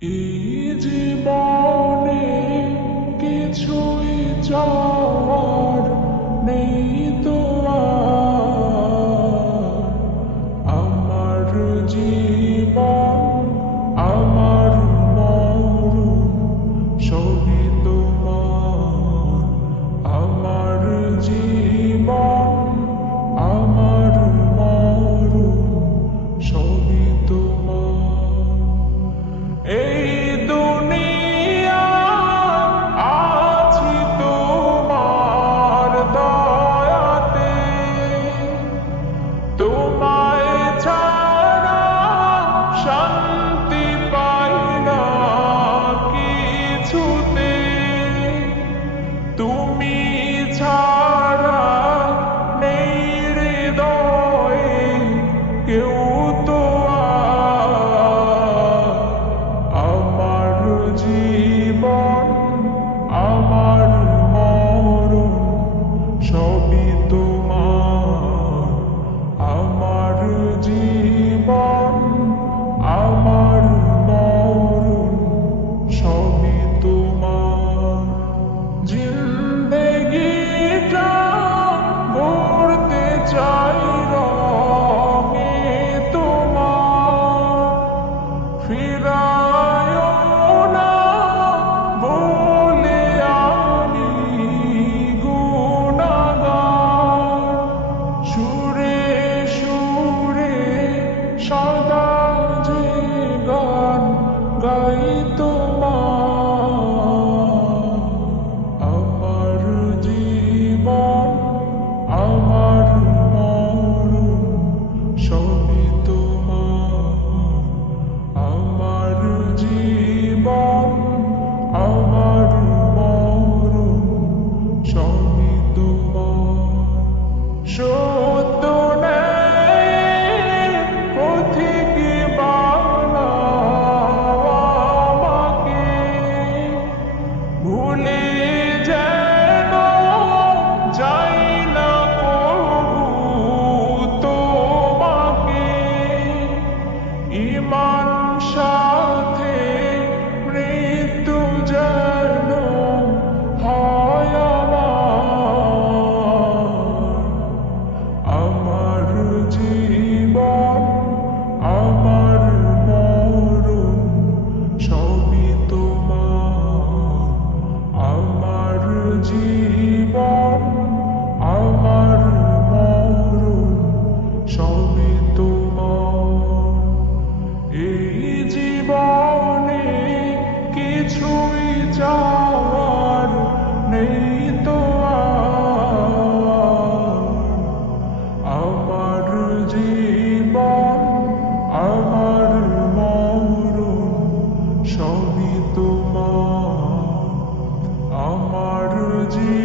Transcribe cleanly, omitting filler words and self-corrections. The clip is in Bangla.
এই জীবনে কিছুই চাওয়ার নেই তো আর। আমার জীবন, আমার মরণ সবই তোমার। আমার জীবন, আমার মরণ সবই তোমার। এই দুনিয়া আছি তোমার দয়াতে, তোমায় ছাড়া শান্তি পাই না কিছুতে। তুমি ছাড়া নেই হৃদয়ে কেউ তো আর। আমার জীবন, আমার মরণ সবই তোমার। আমার জীবন, আমার মরণ সবই তোমার। জিন্দেগিটা গড়তে চাই রঙে তোমার। ফিরায়ও না বলে আমি গুনাহগার। সুরে সুরে সদা যে গান গাই তোমার। আমার জীবন, আমার মরণ সবই তোমার। আমার জীবন, আমার মরণ সবই তোমার। সত্য নেই পথিকে বানাও আমাকে, ভুলে যেন যাই না কবু তোমাকে। ঈমান সাথে মৃত্যু যেন হয় আমার। আমার জীবন, আমার মরণ সবই তোমার। আমার জীবন, আমার মরণ সবই তোমার। এই জীবনে কিছুই চাওয়ার নেই তো আর। আমার জীবন, আমার মরণ সবই তোমার। আমার জীবন।